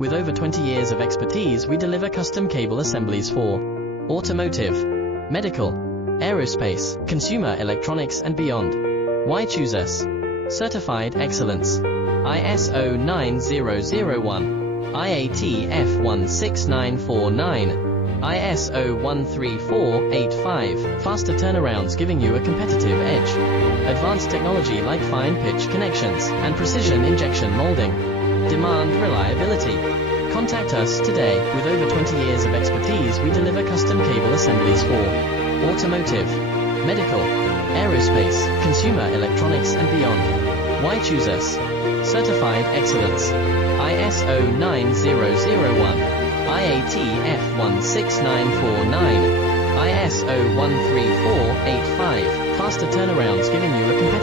With over 20 years of expertise, we deliver custom cable assemblies for automotive, medical, aerospace, consumer electronics and beyond. Why choose us? Certified excellence. ISO 9001, IATF 16949, ISO 13485. Faster turnarounds giving you a competitive edge. Advanced technology like fine pitch connections and precision injection molding. Demand reliability. Contact us today. With over 20 years of expertise, we deliver custom cable assemblies for automotive, medical, aerospace, consumer electronics and beyond. Why choose us? Certified excellence. ISO 9001, IATF 16949, ISO 13485. Faster turnarounds giving you a competitive